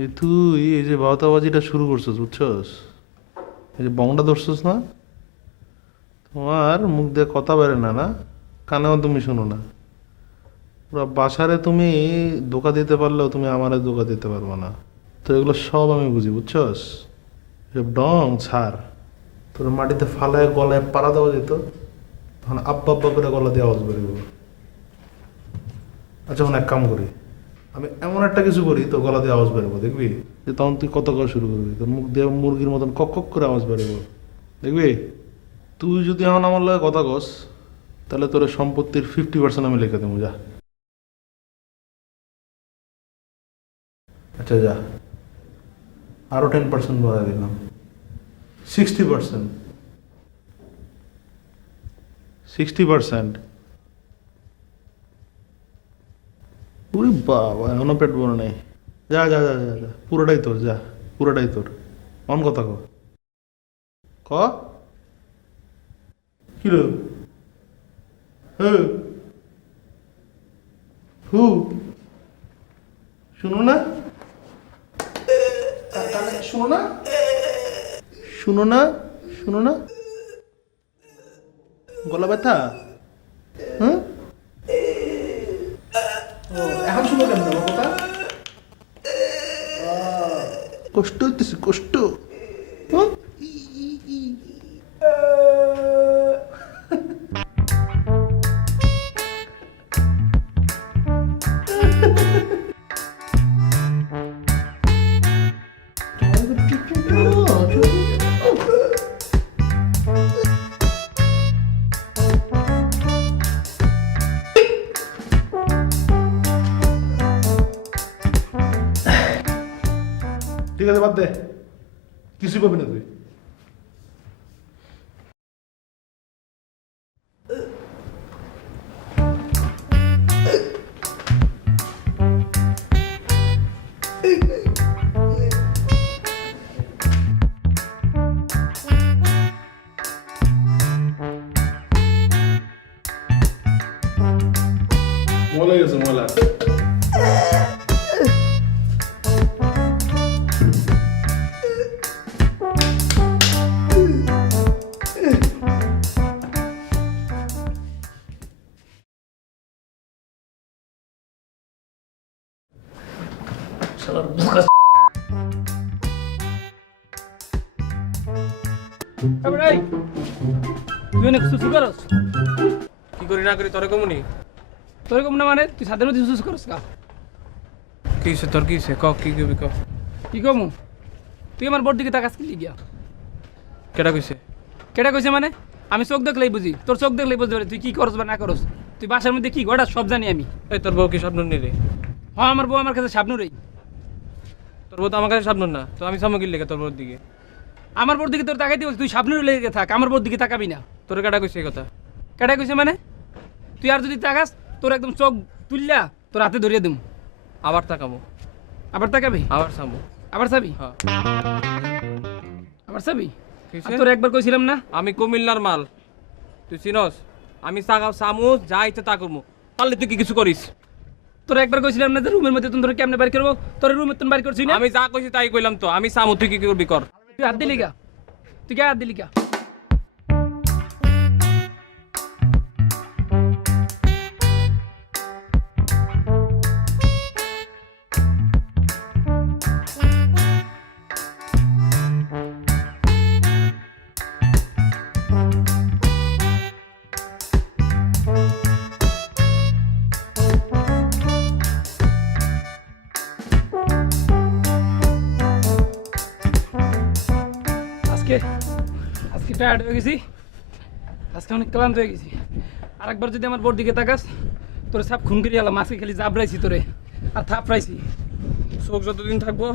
এই তুই এই যে বাউতাবাজিটা শুরু করছিস বুঝছস, এই যে বংটা ধরছিস না, তোমার মুখ দিয়ে কথা বেরে না, না কানেও তুমি শোনো না। পুরো বাসারে তুমি ধোকা দিতে পারলেও তুমি আমারে ধোকা দিতে পারবো না। তো এগুলো সব আমি বুঝি বুঝছস। এসব ডং ছাড়, তোর মাটিতে ফালায় গলায় পাড়া দেওয়া যেত, তখন আব্বা আব্বা করে গলা দিয়ে আওয়াজ বেরোব। আচ্ছা এখন এক কাম করি, আমি এমন একটা কিছু করি তো গলা দিয়ে আওয়াজ বেরোবো, দেখবি? যে তখন তুই কত করা শুরু করবি, তোর মুখ দিয়ে মুরগির মতন কক কক করে আওয়াজ বেরোবো, দেখবি? তুই যদি এখন আমার লগে কথা কস, তাহলে তোর সম্পত্তির 50% আমি লিখে দেবো, যা। আচ্ছা যা, আরো 10% বাড়াই দিলাম, 60%। 60%। ওরে বাবা, এখনো পেট ভরে নাই। যা যা যা যা যা, পুরোটাই তোর, যা পুরোটাই তোর। অন কথা ক, ক কি রে? হ্যাঁ হু, শুনো না? শুনো না? শুনো না? শুনো না? গলা ব্যথা? হ্যাঁ, ও এখন শুনো কেন আমার কথা? কষ্ট হইতেছে, কষ্ট। হ্যাঁ? ঠিক আছে, বাদ দে, কিছুই পাবি না তুই। মজা গেছে মজা। এই তুই অনেক সুসু করস। কি করি না করি তোরে কমুনি? তোর কম না মানে তুই সাদের মধ্যে সুসু করস কা? কি হইছে তোর, কি হইছে? ক কি কবি ক। কি কমু? তুই আমার বোর দিকে তাকাস কি লিগিয়া? কেডা কইছে? কেটা কইছে মানে? আমি চোখ দেখলেই বুঝি, তোর চোখ দেখলেই বুঝতে পারি তুই কি করস বা না করস। তুই বাসার মধ্যে কি গোটা সব জানি আমি। এই তোর বউ কি স্বপ্ন নিলে? হ্যাঁ আমার বউ আমার কাছে সাবনুরই। তোর বউ তো আমার কাছে স্বপ্ন না, তো আমি সামগ্রী লেগে তোর বউর দিকে। আমার বোর দিকে তোর তাকাইতে বলছি, তুই সাবনুর লেগে থাক, আমার বোর দিকে তাকাবি না। তোর কেডা কইছে এই কথা? কেটা কইছে মানে? তুই আর যদি তাকাস তোর একদম চোখ তুললা তোর হাতে ধরিয়ে দিম। আবার তাকামো, আবার তাকাবি? আবার সামো। আবার চাবি? হ্যাঁ। আবার চাবি? কি আর হইছে? তোর একবার কইছিলাম না আমি কুমিল্লার মাল, তুই চিনস? আমি সাগাও সামুস যা ইচ্ছে তা করবো, পারলে তুই কি কিছু করিস? তোর একবার কইছিলাম না যে রুমের মধ্যে তুমি কেমনে বাড়ি করবো, তোর রুমের তুমি বাড়ি করছিস না? আমি যা কইছি তাই কইলাম তো, আমি সামু, তুই কি করবি কর। তুই হাত দিলি গা? তুই কে হাত দিলি গা? আজকে আজকে টায়ার্ড হয়ে গেছি, আজকে অনেক ক্লান্ত হয়ে গেছি। আরেকবার যদি আমার বোর দিকে তাকাস তোরে সাপ খুন করিয়ে এলাম। আজকে খালি জাবরাইছি তোরে আর থাপড়াইছি। চোখ যতদিন থাকবো